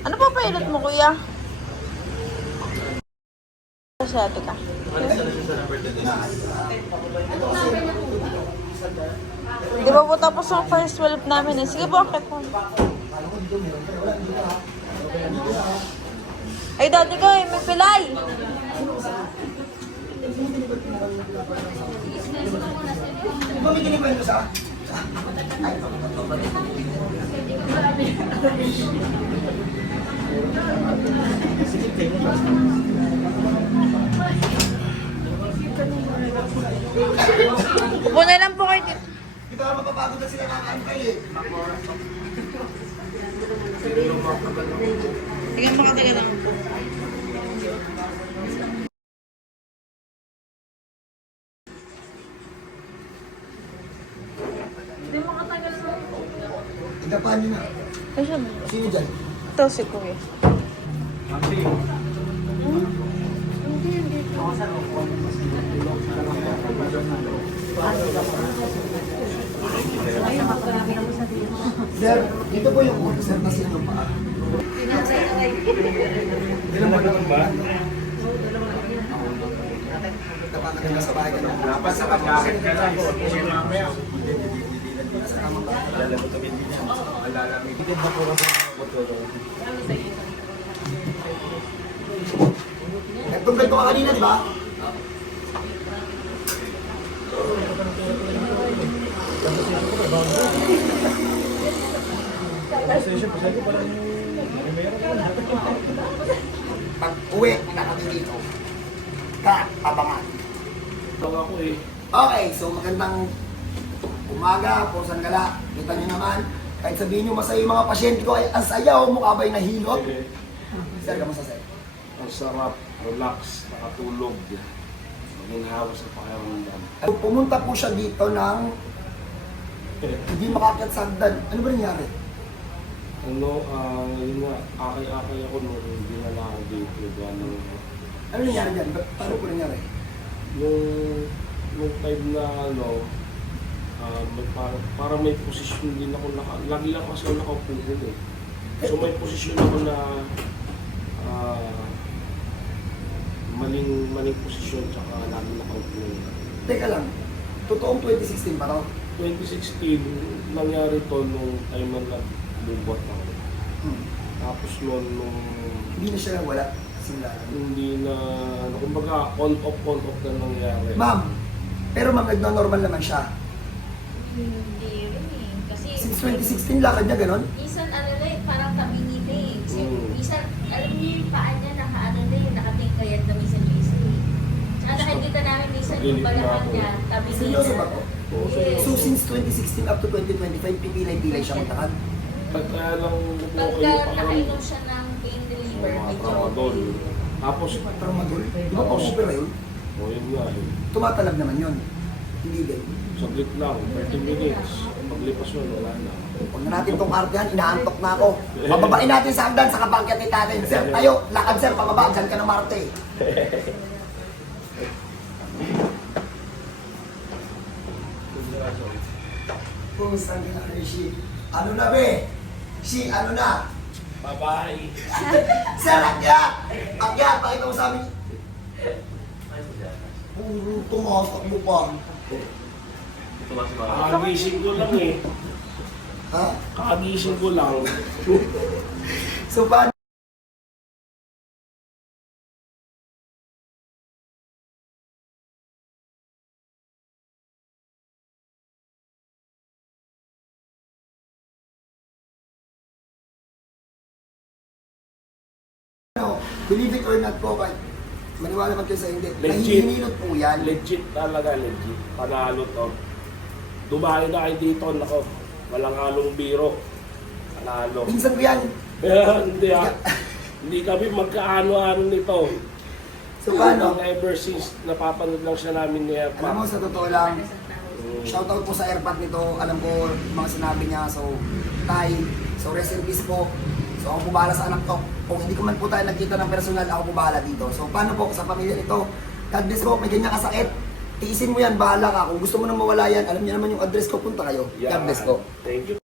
Ano pa pailot mo, kuya? Asiatic ka. Di ba po tapos ang first 12 namin eh? Sige po, akit mo. Ay, dati ko eh, may pilay. Upo na lang po kayo dito. Di ba mapapagod na sila nakakantay eh? Sige, makatagal lang. Hindi makatagal lang. Igapan nyo na. Ay, siya. Sino dyan? Ito si kuya. Sir, dito po yung sir na sino pa. Ilan ba naman ba? Napakaganda sa bahay ka na. Dapat sa pagkakit ka lang. Kasi mamaya. Bigyan ba po kasi ng botolo? Nagtunggal ko ka kanina, di ba? Pag uwi na kami dito, abangan. Ako eh. Okay, so magandang umaga po saan gala. Kita niyo naman, kahit sabihin niyo masaya yung mga pasyente ko, ay ang saya o mukha ba'y nahilot? Sir, kamusta sa'yo? Ang sarap, relax, nakatulog. Maginhawa sa pakiramdam. Pumunta po siya dito ng hindi makakyat sa hagdan. Ano ba nangyari? Ano, yun nga, akay-akay ako nung dinala ako dito. Ano nangyari dyan? Paano po nangyari? Nung time na parang may posisyon din ako, lagi lang kasi ako nakaupo din eh. So may posisyon ako na maling posisyon tsaka lagi nakaupo. Teka lang, totoong 2016 pa raw? 2016, nangyari to nung time na nagbubot ako. Tapos nung Hindi na siya wala. Simula. hindi na, kumbaga on-off na nangyari. Ma'am, pero ma'am, nagno-normal naman siya. Hindi rin eh. Kasi Since 2016, lakad niya ganon? minsan ano na eh, parang tabingi na eh. Kasi Mm. minsan, alam niyo yung paa niya nakaano na eh, nakatingkayad na minsan eh. Tsaka nakikita namin minsan yung balahan niya, tabingi Seryoso ba na. po? Yes. So since 2016 up to 2025, pipilay-pilay siya maglakad? Kaya lang Pagka nakainom siya ng pain reliever, medyo tramadol. Tapos, Tramadol? Di ba pa-opera yun? yun nga eh. Tumatalab naman yun. Hindi din. Saglit lang, 30 minutes. Paglipas mo, wala na. Huwag na natin itong artehan, inaantok na ako. Pababain natin sa hagdan, sa kabangkit ni natin. Sir, tayo, lakad sir, pababa, dyan ka na Marte. Kumusta ka na, Shi? Ano na be? Shi, ano na? Bye-bye! Sir, akyat! Akyat, pakita mo sa amin. Puro tumatak mo pa. Kakagising ko lang eh. Ha? Kakagising ko lang. So, paano? Believe it or not po, kahit maniwala man kayo sa hindi, Legit. nahihinilot po yan. Legit talaga, legit. Panalo to. Dumayo na kayo dito, nako. Walang halong biro. Panalo. Minsan ko yan. Hindi ah. Hindi kami magkaano-ano nito. So, paano? Ever since napapanood lang siya namin ni Alam mo, Erpa. sa totoo lang, shoutout po sa airpot nito. Alam ko mga sinabi niya. So, Tay, so rest in peace po. So, ako po bahala sa anak ko. Kung hindi ko man po tayo nagkita ng personal, ako po bahala dito. So, paano po sa pamilya nito? God bless po, may ganyan kasakit. Tiisin mo yan, bahala ka. Kung gusto mo nang mawala yan, alam niyo naman yung address ko, punta kayo. God bless po. Thank you.